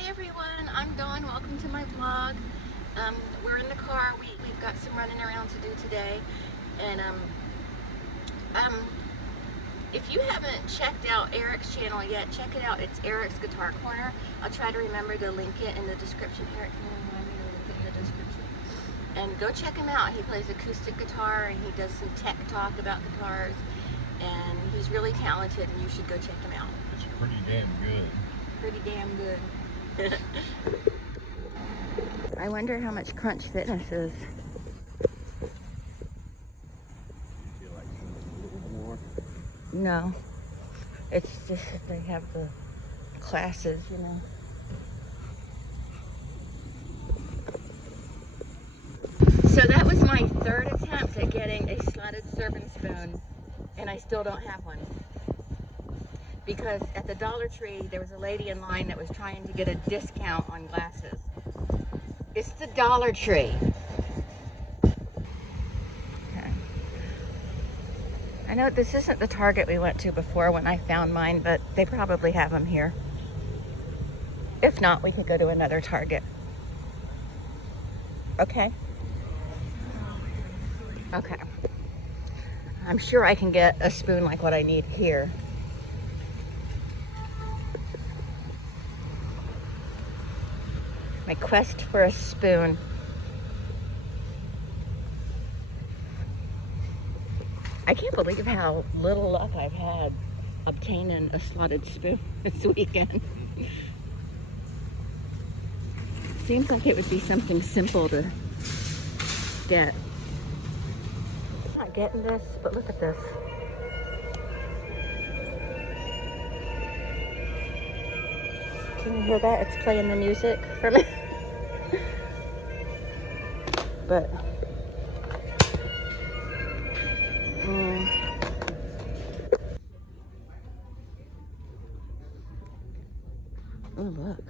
Hi everyone, I'm Dawn. Welcome to my vlog. We're in the car. We've got some running around to do today. And um, if you haven't checked out Eric's channel yet, check it out. It's Eric's Guitar Corner. I'll try to remember to link it in the description. Eric, can you remind me to link it in the description? And go check him out. He plays acoustic guitar and he does some tech talk about guitars. And he's really talented and you should go check him out. It's pretty damn good. Pretty damn good. I wonder how much Crunch Fitness is. Feel like a little more. No, it's just that they have the classes, you know. So that was my third attempt at getting a slotted serving spoon, and I still don't have one. Because at the Dollar Tree, there was a lady in line that was trying to get a discount on glasses. It's the Dollar Tree. Okay. I know this isn't the Target we went to before when I found mine, but they probably have them here. If not, we could go to another Target. Okay? Okay. I'm sure I can get a spoon like what I need here. My quest for a spoon. I can't believe how little luck I've had obtaining a slotted spoon this weekend. Seems like it would be something simple to get. I'm not getting this, but look at this. Can you hear that? It's playing the music for me. But oh look.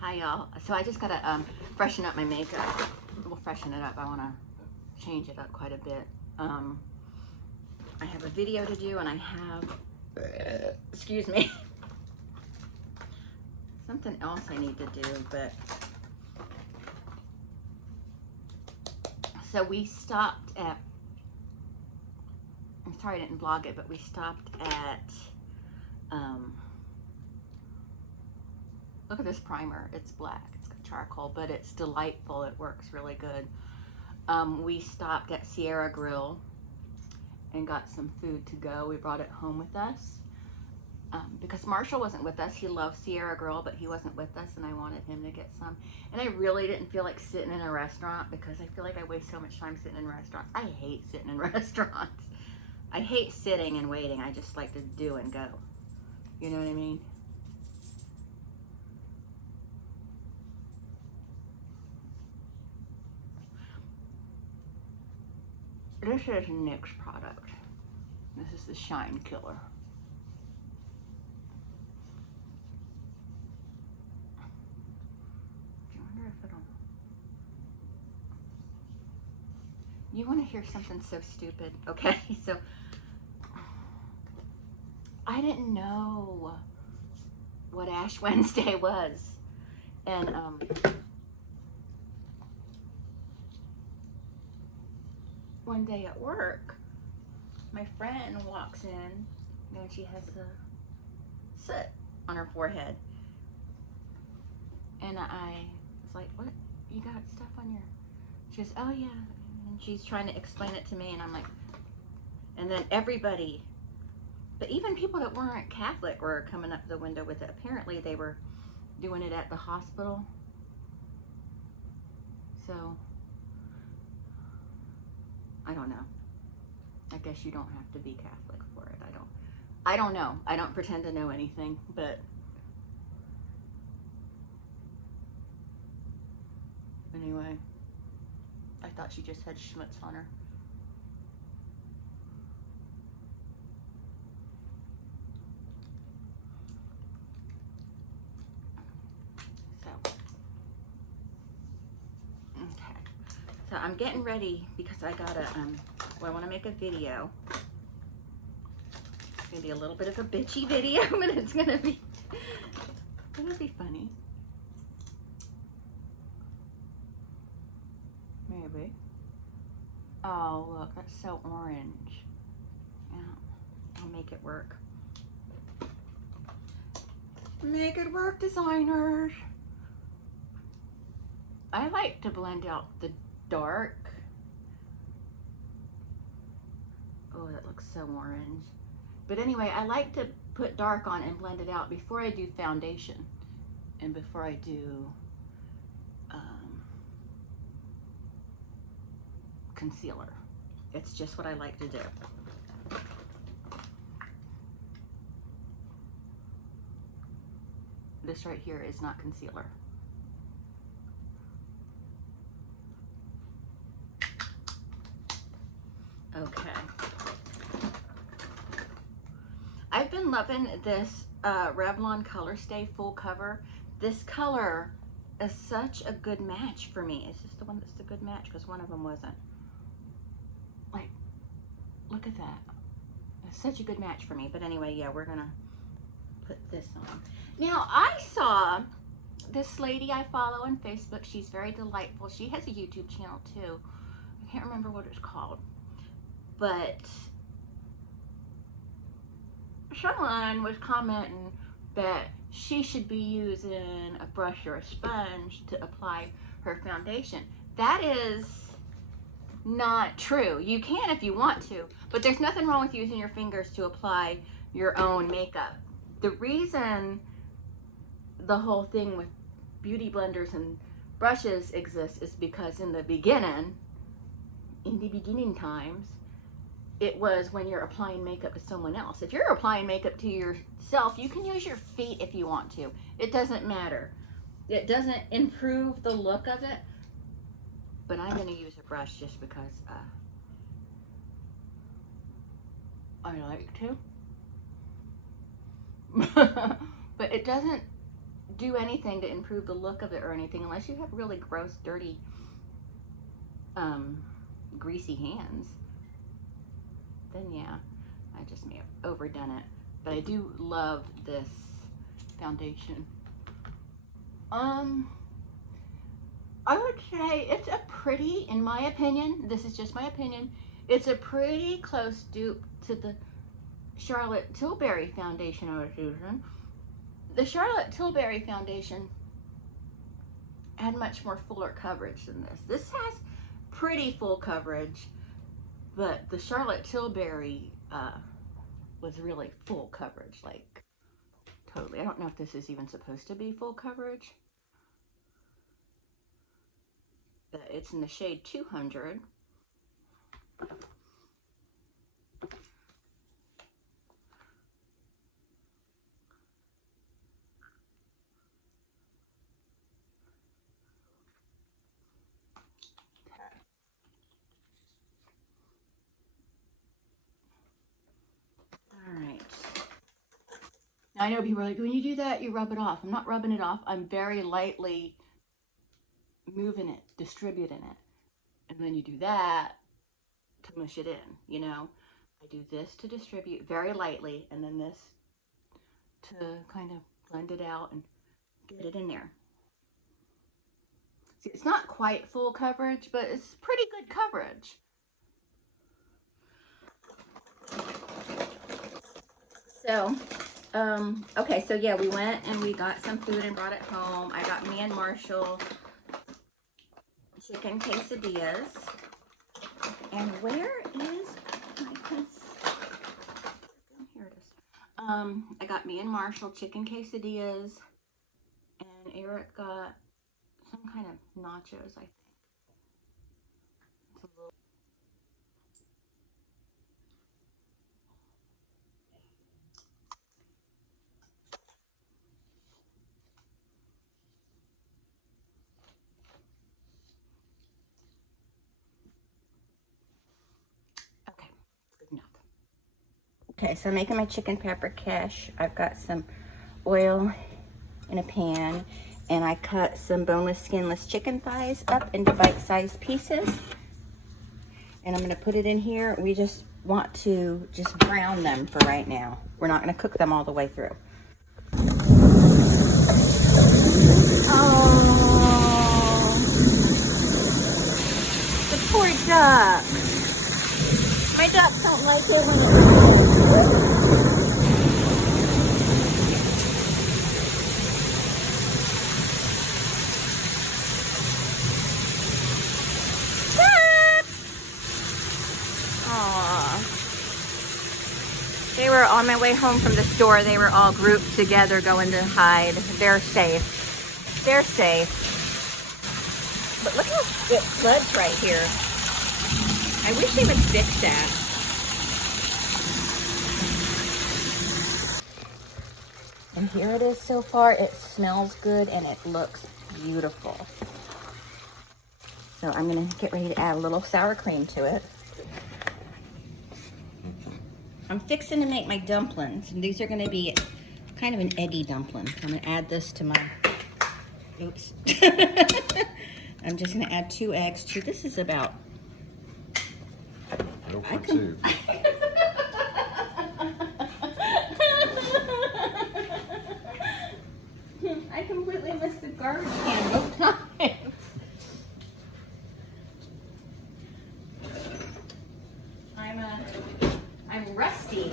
Hi y'all. So I just gotta freshen up my makeup. We'll freshen it up. I wanna change it up quite a bit. I have a video to do and I have, excuse me, something else I need to do, but so we stopped at, I'm sorry I didn't vlog it, but we stopped at, look at this primer. It's black, it's got charcoal, but it's delightful. It works really good. We stopped at Sierra Grill and got some food to go. We brought it home with us because Marshall wasn't with us. He loves Sierra Grill, but he wasn't with us and I wanted him to get some. And I really didn't feel like sitting in a restaurant because I feel like I waste so much time sitting in restaurants. I hate sitting in restaurants. I hate sitting and waiting. I just like to do and go. You know what I mean? This is NYX product. This is the Shine Killer. I wonder if it'll... You want to hear something so stupid? Okay, so I didn't know what Ash Wednesday was. And one day at work, my friend walks in, you know, and she has a soot on her forehead. And I was like, what? You got stuff on your... She goes, oh yeah. And she's trying to explain it to me and I'm like, and then everybody, but even people that weren't Catholic were coming up to the window with it. Apparently they were doing it at the hospital. So, I don't know. I guess you don't have to be Catholic for it. I don't know. I don't pretend to know anything, but anyway, I thought she just had schmutz on her. So, okay. So I'm getting ready because I gotta, well, I want to make a video. It's gonna be a little bit of a bitchy video, but it's gonna be funny. Maybe. Oh, look, that's so orange. Yeah, I'll make it work. Make it work, designers. I like to blend out the dark. Oh, that looks so orange. But anyway, I like to put dark on and blend it out before I do foundation and before I do concealer. It's just what I like to do. This right here is not concealer. Okay. I've been loving this Revlon Color Stay Full Cover. This color is such a good match for me. Is this the one that's a good match? Because one of them wasn't. Like, look at that. It's such a good match for me. But anyway, yeah, we're gonna put this on. Now, I saw this lady I follow on Facebook. She's very delightful. She has a YouTube channel too. I can't remember what it's called. But someone was commenting that she should be using a brush or a sponge to apply her foundation. That is not true. You can if you want to, but there's nothing wrong with using your fingers to apply your own makeup. The reason the whole thing with beauty blenders and brushes exists is because in the beginning times, it was when you're applying makeup to someone else. If you're applying makeup to yourself, you can use your feet if you want to. It doesn't matter. It doesn't improve the look of it, but I'm gonna use a brush just because I like to. But it doesn't do anything to improve the look of it or anything unless you have really gross, dirty, greasy hands. Then yeah, I just may have overdone it. But I do love this foundation. I would say it's a pretty, in my opinion, this is just my opinion, it's a pretty close dupe to the Charlotte Tilbury foundation I was using. The Charlotte Tilbury foundation had much more fuller coverage than this. This has pretty full coverage, but the Charlotte Tilbury was really full coverage, like totally. I don't know if this is even supposed to be full coverage, but it's in the shade 200. I know people are like, when you do that, you rub it off. I'm not rubbing it off. I'm very lightly moving it, distributing it. And then you do that to mush it in, you know. I do this to distribute very lightly, and then this to kind of blend it out and get it in there. See, it's not quite full coverage, but it's pretty good coverage. So, okay, so yeah, we went and we got some food and brought it home. I got me and Marshall chicken quesadillas. And where is my here it is. I got me and Marshall chicken quesadillas, and Eric got some kind of nachos, I think. It's a little... Okay, so I'm making my chicken paprikash. I've got some oil in a pan, and I cut some boneless, skinless chicken thighs up into bite-sized pieces. And I'm gonna put it in here. We just want to just brown them for right now. We're not gonna cook them all the way through. Oh, the poor duck. My ducks don't like it when it's Aw. They were on my way home from the store. They were all grouped together going to hide. They're safe. They're safe. But look how it floods right here. I wish they would fix that. And here it is so far. It smells good and it looks beautiful. So I'm gonna get ready to add a little sour cream to it. I'm fixing to make my dumplings, and these are gonna be kind of an eggy dumpling. I'm gonna add this to my, oops. I'm just gonna add 2 eggs to, this is about, Go for 2. I completely missed the garbage can both times. I'm rusty.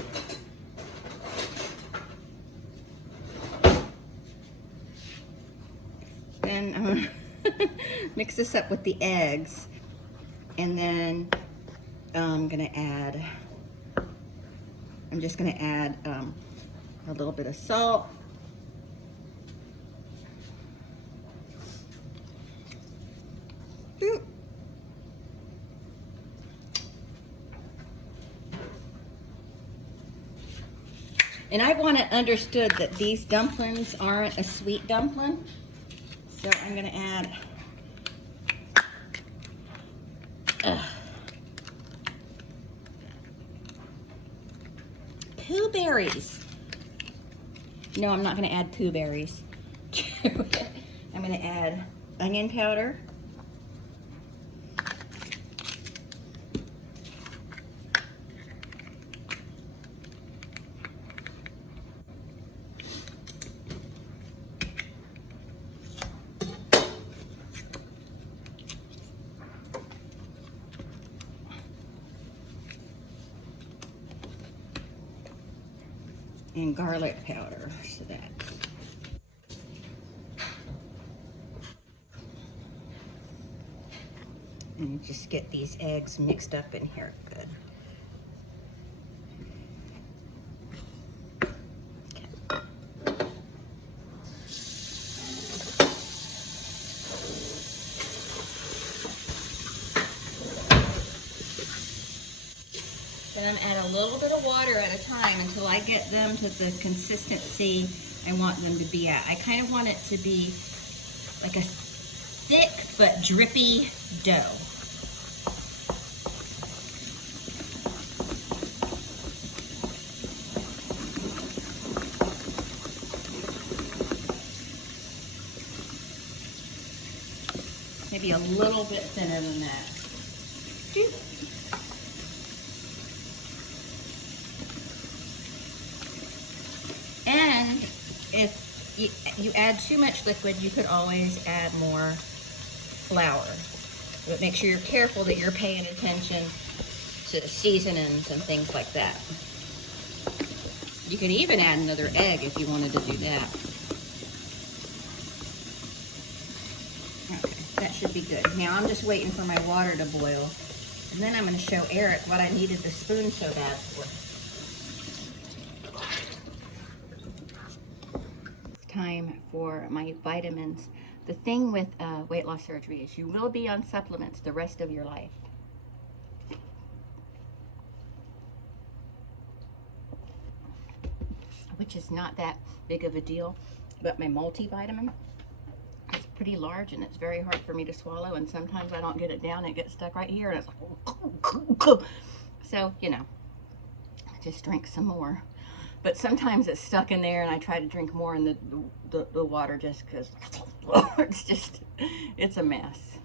Then I'm gonna mix this up with the eggs, and then I'm just gonna add a little bit of salt. Doop. And I want it understood that these dumplings aren't a sweet dumpling. So I'm gonna add pooh berries. No, I'm not gonna add pooh berries. I'm gonna add onion powder. And garlic powder, so that. And just get these eggs mixed up in here good. Okay. Then I'm adding a little bit of water at a time until I get them to the consistency I want them to be at. I kind of want it to be like a thick but drippy dough. Maybe a little bit thinner than that. And if you add too much liquid, you could always add more flour. But make sure you're careful that you're paying attention to seasonings and things like that. You can even add another egg if you wanted to do that. Okay, that should be good. Now I'm just waiting for my water to boil. And then I'm going to show Eric what I needed the spoon so bad for. Time for my vitamins. The thing with weight loss surgery is you will be on supplements the rest of your life. Which is not that big of a deal, but my multivitamin is pretty large and it's very hard for me to swallow, and sometimes I don't get it down and it gets stuck right here and it's so, you know, just drink some more. But sometimes it's stuck in there and I try to drink more and the water just goes, it's a mess.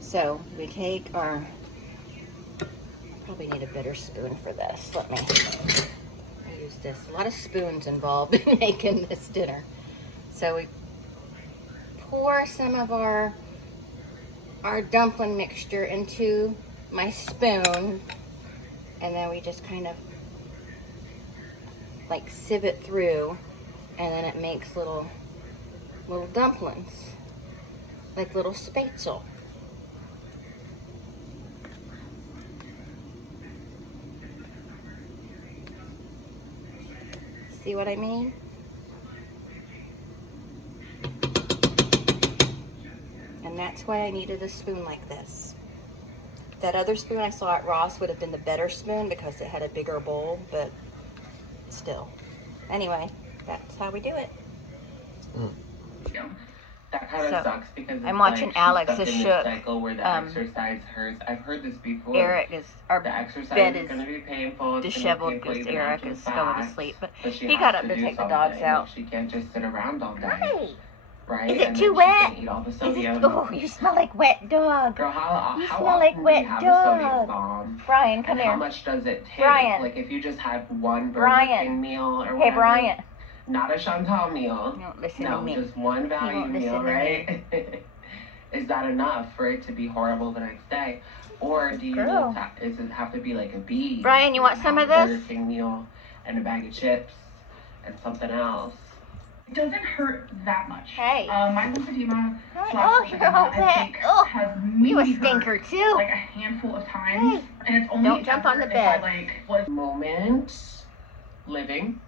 So we take our, probably need a better spoon for this. Let me use this. A lot of spoons involved in making this dinner. So we pour some of our dumpling mixture into my spoon, and then we just kind of like sieve it through, and then it makes little dumplings, like little spätzle. See what I mean? And that's why I needed a spoon like this. That other spoon I saw at Ross would have been the better spoon because it had a bigger bowl, but still. Anyway, that's how we do it. That kind of sucks because it's I'm watching like Alex's she's stuck in this cycle where the exercise hurts. I've heard this before. Eric is, our the exercise bed is going to be painful. It's disheveled because Eric is going to sleep, but he got up to take the dogs out. She can't just sit around all day. Hi. Right? Is it and too then she wet? can eat all the Is it, sodium. oh, you smell like wet dog. Girl, how You how smell like often wet do you have dog. a sodium bomb? Brian, come And here. how much does it take? Brian. Like if you just had one Burger Brian. King meal or Hey, whatever. Brian. Not a Chantal meal. You don't listen No, to me. just one value won't listen meal, to me. right? Is that enough for it to be horrible the next day? Or do you Girl. does it have to be like a beef? Brian, you want some of Burger this? King meal and a bag of chips and something else. It doesn't hurt that much. Hey. My lymphedema Hi. slash Oh, you're all lymphedema, I wet. think, Oh, has You a maybe stinker hurt, too. like a handful of times. Hey. And it's only Don't jump on the ever bed. if I like was Moment living.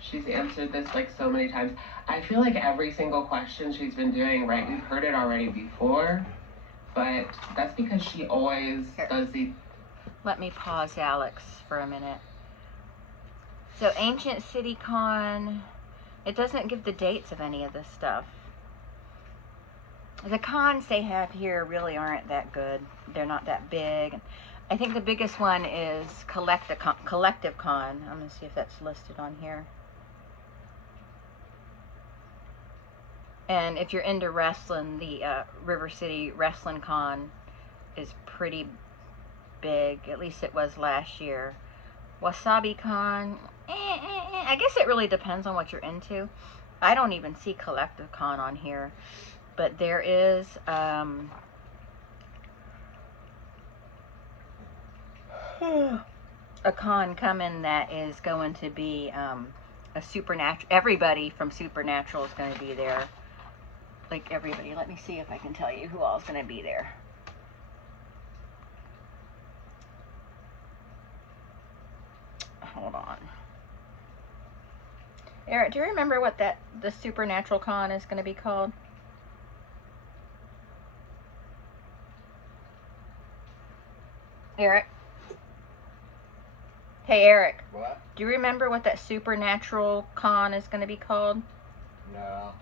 She's answered this like so many times. I feel like every single question she's been doing, right? We've heard it already before, but that's because she always does the. Let me pause Alex for a minute. So Ancient City Con, it doesn't give the dates of any of this stuff. The cons they have here really aren't that good. They're not that big. I think the biggest one is Collective Con. I'm going to see if that's listed on here. And if you're into wrestling, the River City Wrestling Con is pretty big. At least it was last year. Wasabi Con, I guess it really depends on what you're into. I don't even see Collective Con on here. But there is a con coming that is going to be a supernatural. Everybody from Supernatural is going to be there. Like everybody. Let me see if I can tell you who all is going to be there. Hold on. Eric, do you remember what the Supernatural Con is going to be called? Eric? Hey, Eric. What? Do you remember what that Supernatural Con is going to be called? No.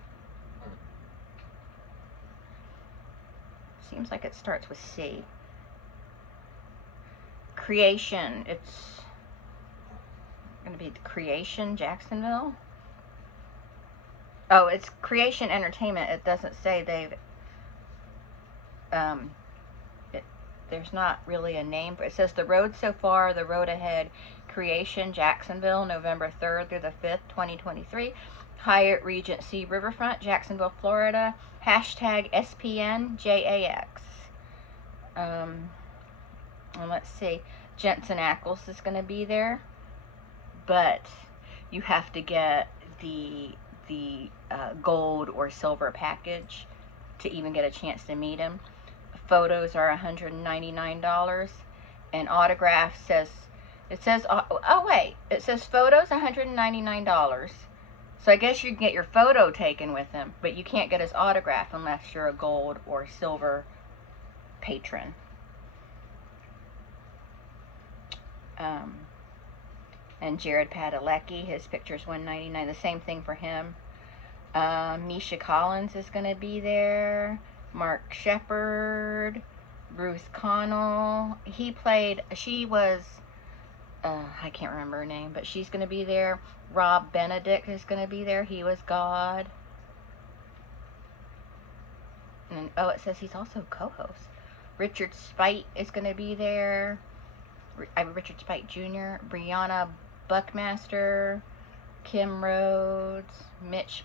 Seems like it starts with C. Creation. It's going to be Creation Jacksonville. Oh, it's Creation Entertainment. It doesn't say they've... there's not really a name for it. It says the road so far, the road ahead. Creation Jacksonville, November 3rd through the 5th, 2023. Hyatt Regency Riverfront, Jacksonville, Florida. Hashtag SPN JAX. And let's see. Jensen Ackles is going to be there. But you have to get the gold or silver package to even get a chance to meet him. Photos are $199, and autograph says it says photos $199. So I guess you can get your photo taken with him, but you can't get his autograph unless you're a gold or silver patron. And Jared Padalecki, his picture's $199. The same thing for him. Misha Collins is going to be there. Mark Shepard, Ruth Connell. She was, I can't remember her name, but she's going to be there. Rob Benedict is going to be there. He was God. And oh, it says he's also co-host. Richard Spite is going to be there. Richard Spite Jr., Brianna Buckmaster, Kim Rhodes, Mitch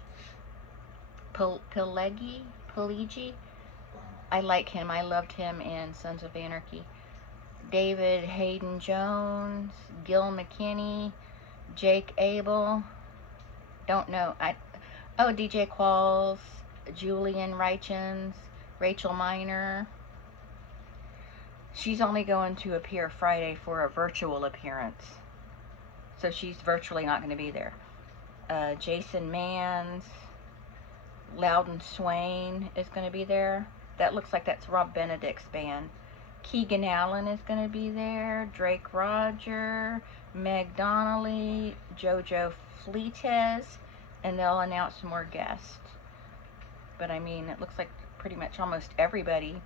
Pileggi. I like him. I loved him in Sons of Anarchy. David Hayden Jones, Gil McKinney, Jake Abel. Don't know. DJ Qualls, Julian Reichens, Rachel Miner. She's only going to appear Friday for a virtual appearance, so she's virtually not going to be there. Jason Mans, Loudon Swain is going to be there. That looks like that's Rob Benedict's band. Keegan Allen is going to be there. Drake Roger, Meg Donnelly, Jojo Fleites, and they'll announce more guests. But I mean, it looks like pretty much almost everybody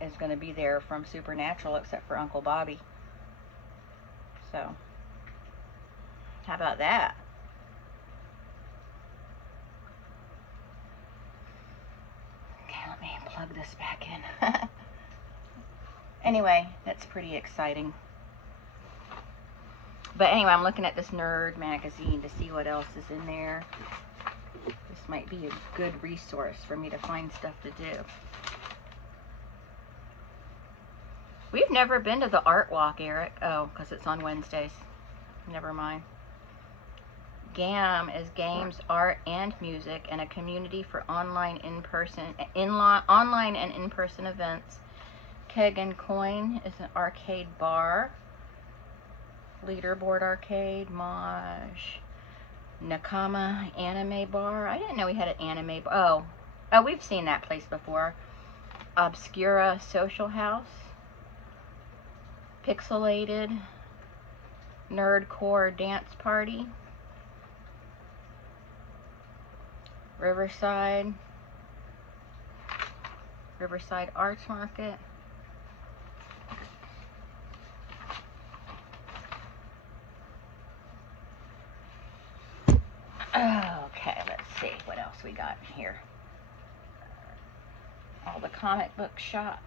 is going to be there from Supernatural except for Uncle Bobby. So, how about that? Okay, let me plug this back in. Anyway, that's pretty exciting. But anyway, I'm looking at this Nerd magazine to see what else is in there. This might be a good resource for me to find stuff to do. We've never been to the Art Walk, Eric. Oh, because it's on Wednesdays. Never mind. GAM is Games, Art, and Music, and a community for online and in-person events. Keg and Coin is an arcade bar. Leaderboard Arcade, Moj. Nakama Anime Bar. I didn't know we had an anime bar. Oh, we've seen that place before. Obscura Social House. Pixelated. Nerdcore Dance Party. Riverside Arts Market. Okay, let's see what else we got here. All the comic book shops.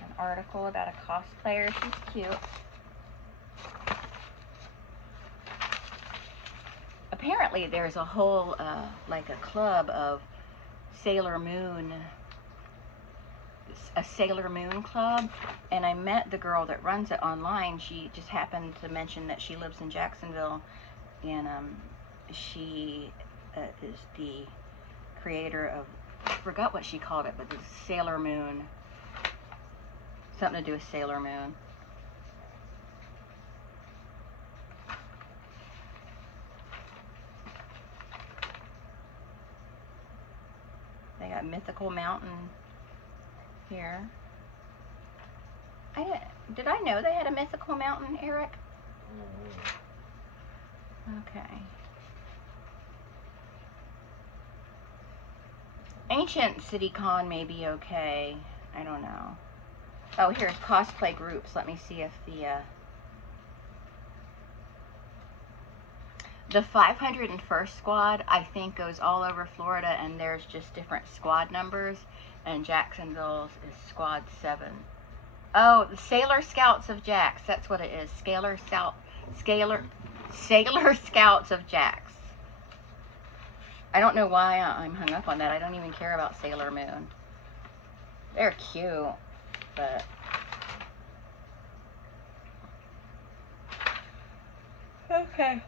An article about a cosplayer. She's cute. Apparently there's a whole, like a club of Sailor Moon, a Sailor Moon club, and I met the girl that runs it online. She just happened to mention that she lives in Jacksonville, and she is the creator of, I forgot what she called it, but the Sailor Moon, something to do with Sailor Moon. They got Mythical Mountain here. Did I know they had a Mythical Mountain, Eric? Okay. Ancient CityCon may be okay. I don't know. Oh, here's cosplay groups. Let me see if the 501st squad, I think, goes all over Florida, and there's just different squad numbers, and Jacksonville's is squad 7. Oh, the Sailor Scouts of Jax. That's what it is. Sailor Scouts of Jax. I don't know why I'm hung up on that. I don't even care about Sailor Moon. They're cute, but... Okay.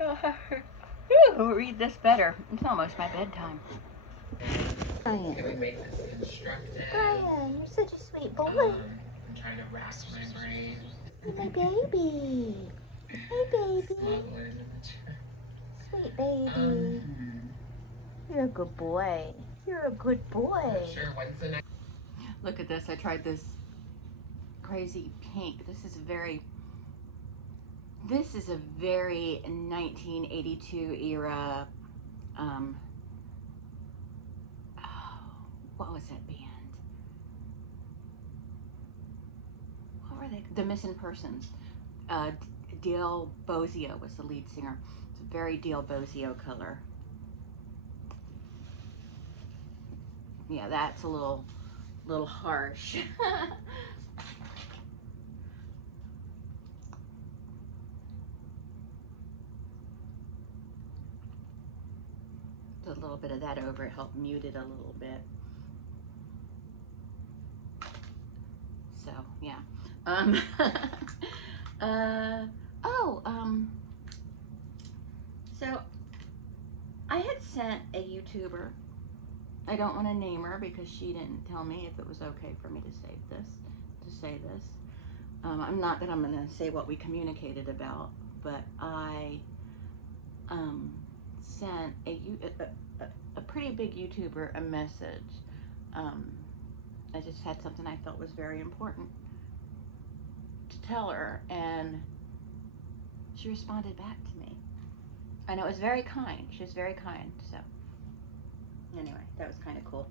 Ooh, read this better. It's almost my bedtime. Can we make this constructive? Brian, you're such a sweet boy. I'm trying to wrap my brain. My baby. Hey, baby. Smuggling. Sweet baby. You're a good boy. You're a good boy. Sure, when's the next? Look at this. I tried this crazy pink. This is very This is a very 1982 era, oh, what was that band? What were they? The Missing Persons. Dale Bozio was the lead singer. It's a very Dale Bozio color. Yeah, that's a little harsh. A little bit of that over it helped mute it a little bit. So yeah. So I had sent a YouTuber. I don't want to name her because she didn't tell me if it was okay for me to say this. I'm not that I'm going to say what we communicated about, but I sent a pretty big YouTuber a message. I just had something I felt was very important to tell her, and she responded back to me. And it was very kind. She was very kind. So anyway, that was kind of cool.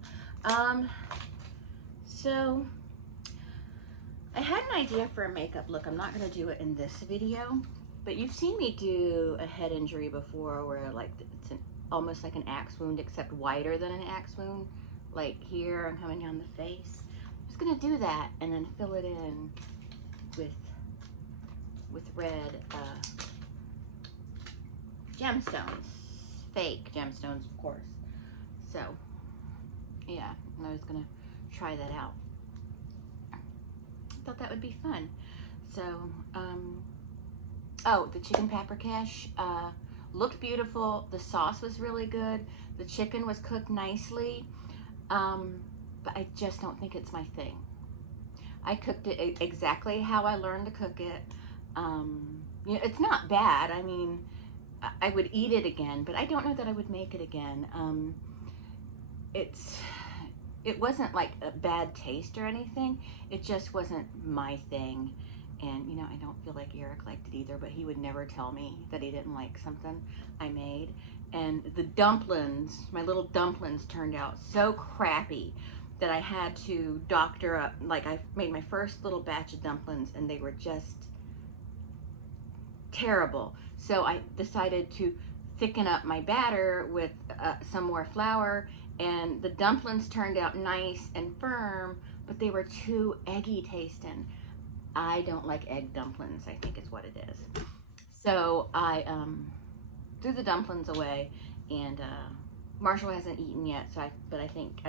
So I had an idea for a makeup look. I'm not going to do it in this video, but you've seen me do a head injury before where like it's almost like an axe wound except wider than an axe wound, like here and coming down the face. I'm just going to do that and then fill it in with red gemstones, fake gemstones, of course. So yeah, and I was gonna try that out. I thought that would be fun. So oh, the chicken paprikash looked beautiful. The sauce was really good. The chicken was cooked nicely, but I just don't think it's my thing. I cooked it exactly how I learned to cook it. You know, it's not bad. I mean, I would eat it again, but I don't know that I would make it again. It wasn't like a bad taste or anything. It just wasn't my thing. And you know, I don't feel like Eric liked it either, but he would never tell me that he didn't like something I made. And the dumplings, my little dumplings, turned out so crappy that I had to doctor up. Like, I made my first little batch of dumplings and they were just terrible. So I decided to thicken up my batter with some more flour, and the dumplings turned out nice and firm, but they were too eggy tasting. I don't like egg dumplings, I think is what it is. So I threw the dumplings away, and Marshall hasn't eaten yet, so I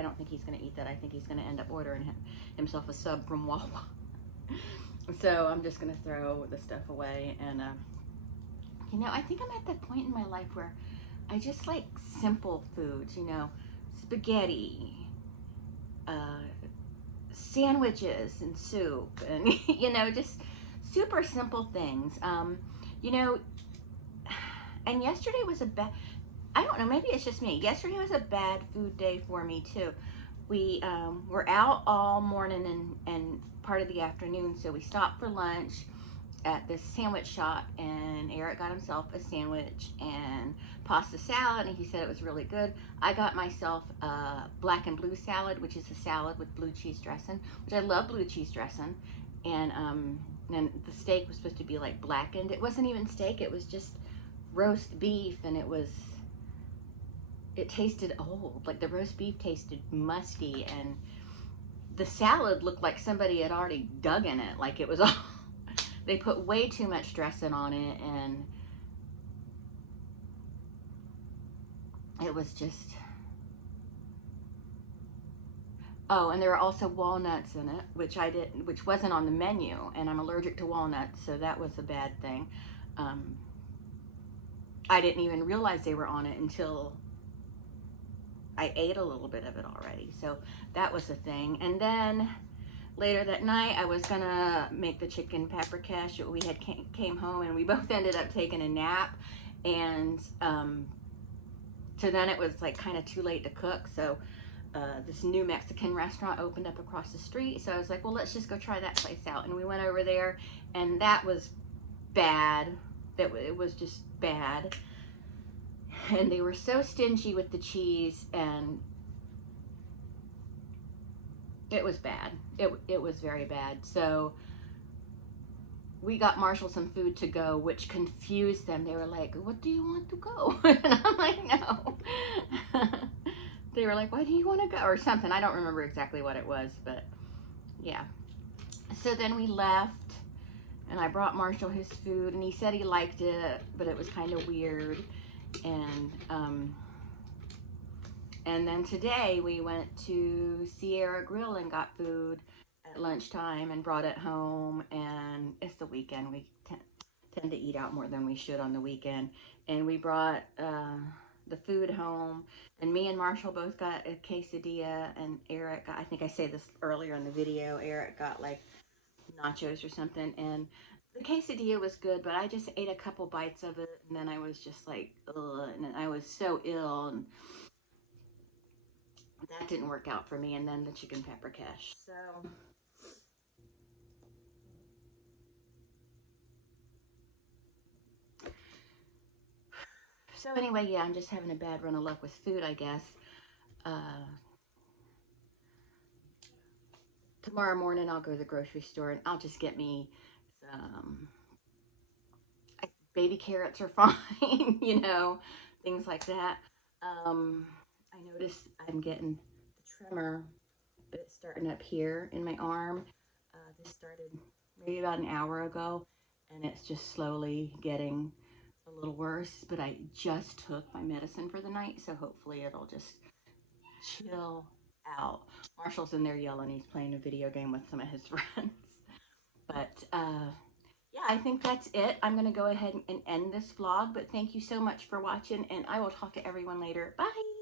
don't think he's gonna eat that. I think he's gonna end up ordering himself a sub from Wawa. So I'm just gonna throw the stuff away, and you know, I think I'm at that point in my life where I just like simple foods, you know, spaghetti, sandwiches and soup, and you know, just super simple things. You know, and yesterday was a bad, I don't know, maybe it's just me. Yesterday was a bad food day for me too. We were out all morning and part of the afternoon, so we stopped for lunch at this sandwich shop, and Eric got himself a sandwich and pasta salad, and he said it was really good. I got myself a black and blue salad, which is a salad with blue cheese dressing, which I love blue cheese dressing. And then the steak was supposed to be like blackened. It wasn't even steak, it was just roast beef, and it tasted old. Like the roast beef tasted musty, and the salad looked like somebody had already dug in it. Like it was all, they put way too much dressing on it, and it was just, oh, and there were also walnuts in it, which wasn't on the menu, and I'm allergic to walnuts, so that was a bad thing. I didn't even realize they were on it until I ate a little bit of it already, so that was a thing. And then later that night, I was gonna make the chicken paprikash. We had came home, and we both ended up taking a nap, and so then it was like kind of too late to cook. So this new Mexican restaurant opened up across the street, so I was like, well, let's just go try that place out. And we went over there, and that was bad. that it was just bad. And they were so stingy with the cheese, and it was bad. It was very bad. So we got Marshall some food to go, which confused them. They were like, "What do you want to go?" And I'm like, "No." They were like, "Why do you want to go?" or something. I don't remember exactly what it was, but yeah. So then we left, and I brought Marshall his food, and he said he liked it, but it was kind of weird. And then today we went to Sierra Grill and got food at lunchtime and brought it home. And it's the weekend. We tend to eat out more than we should on the weekend. And we brought the food home. And me and Marshall both got a quesadilla. And Eric got, I think I said this earlier in the video, Eric got like nachos or something. And the quesadilla was good, but I just ate a couple bites of it. And then I was just like, ugh. And I was so ill. And that didn't work out for me. And then the chicken paprikash. So anyway, yeah, I'm just having a bad run of luck with food, I guess. Tomorrow morning I'll go to the grocery store and I'll just get me some baby carrots are fine, you know, things like that. I noticed I'm getting the tremor, but it's starting up here in my arm. This started maybe about an hour ago, and it's just slowly getting a little worse. But I just took my medicine for the night, so hopefully it'll just chill out. Marshall's in there yelling. He's playing a video game with some of his friends. But yeah, I think that's it. I'm going to go ahead and end this vlog. But thank you so much for watching, and I will talk to everyone later. Bye.